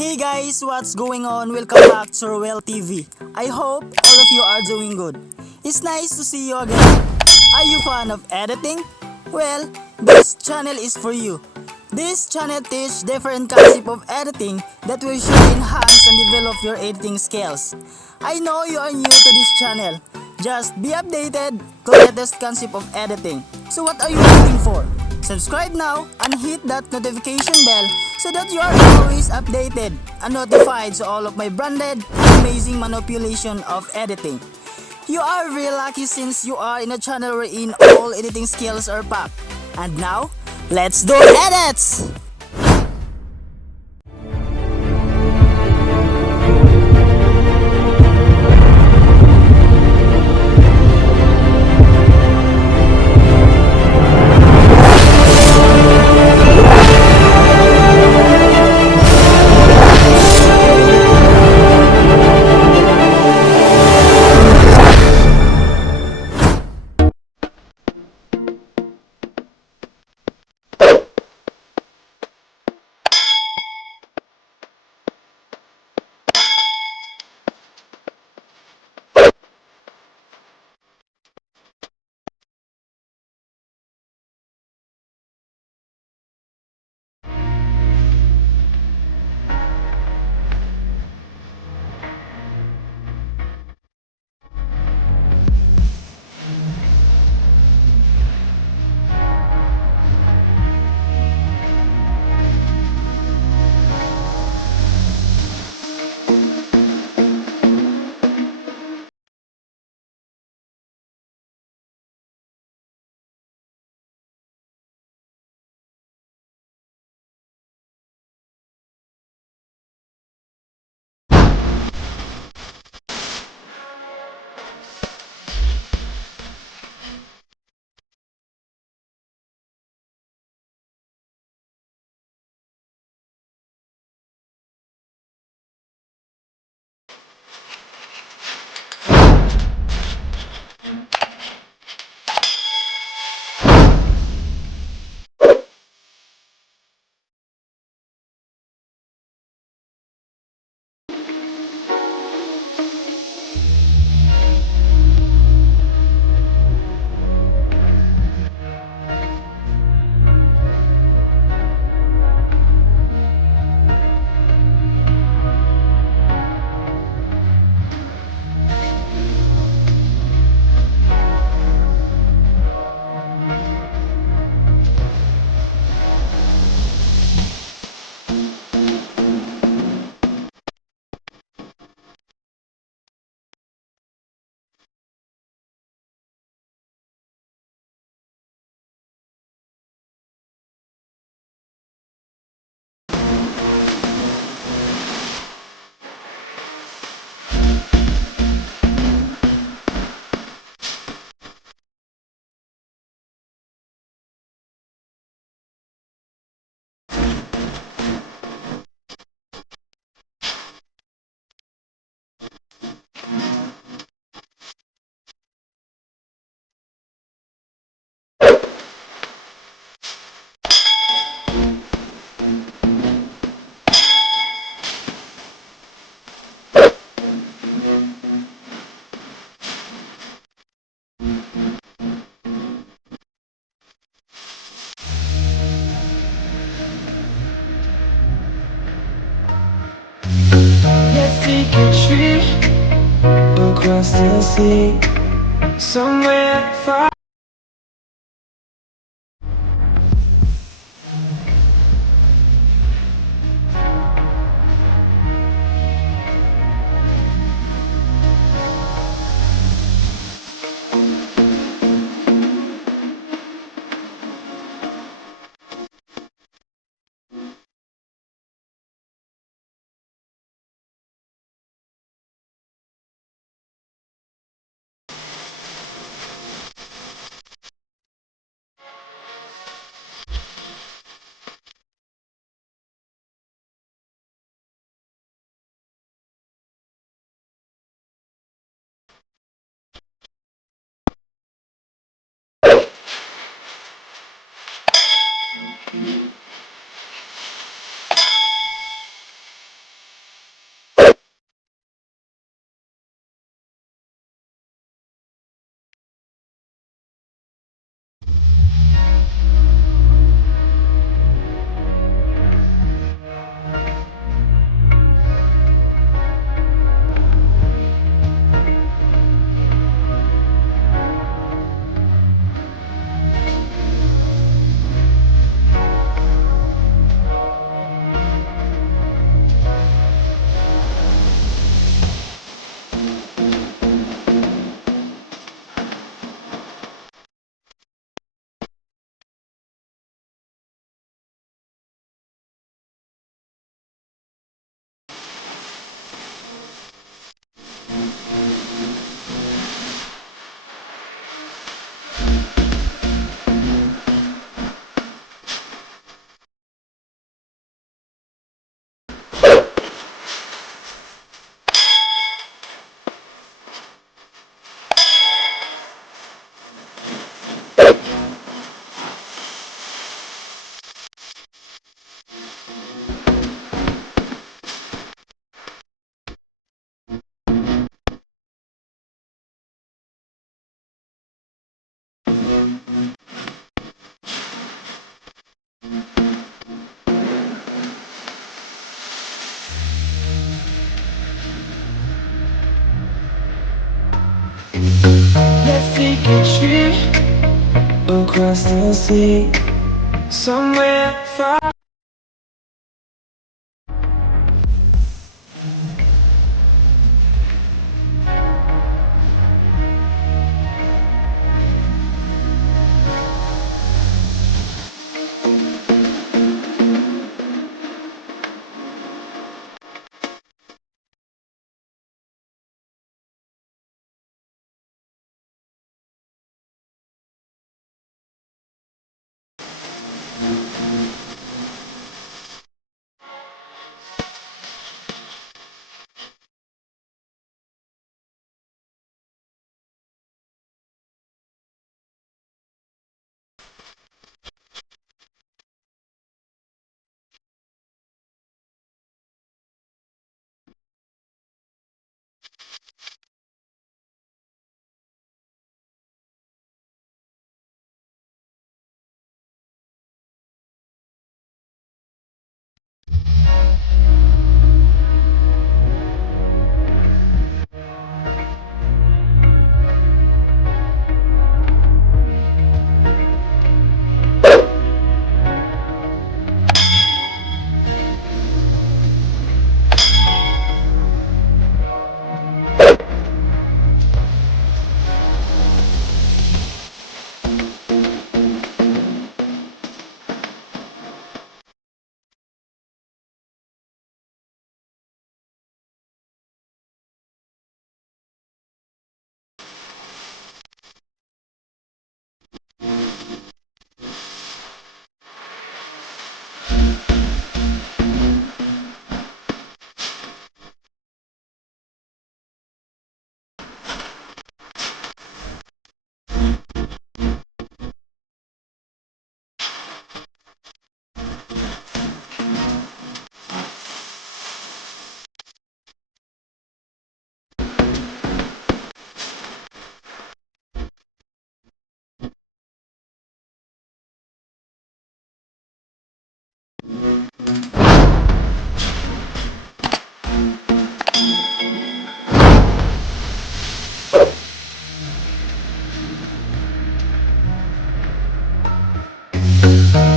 Hey guys, what's going on? Welcome back to RuelTV. I hope all of you are doing good. It's nice to see you again. Are you fan of editing? Well, this channel is for you. This channel teaches different concepts of editing that will should enhance and develop your editing skills. I know you are new to this channel. Just be updated to the latest concept of editing. So what are you waiting for? Subscribe now and hit that notification bell so that you are always updated and notified to all of my branded and amazing manipulation of editing. You are really lucky since you are in a channel wherein all editing skills are packed. And now, let's do edits! Let's take a trip across the sea, somewhere far. Let's take a trip across the sea, somewhere far.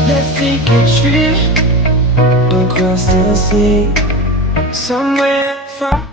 Let's take a trip across the sea, somewhere far.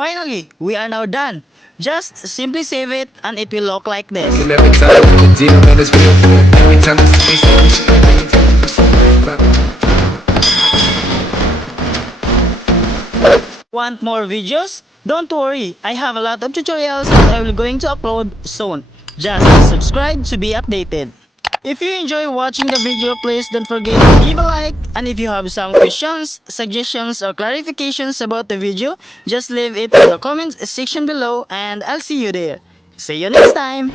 Finally, we are now done. Just simply save it and it will look like this. And every time the deal man is real. Every time it's face Want more videos? Don't worry, I have a lot of tutorials that I will going to upload soon. Just subscribe to be updated. If you enjoy watching the video, please don't forget to give a like. And if you have some questions, suggestions, or clarifications about the video, just leave it in the comments section below and I'll see you there. See you next time!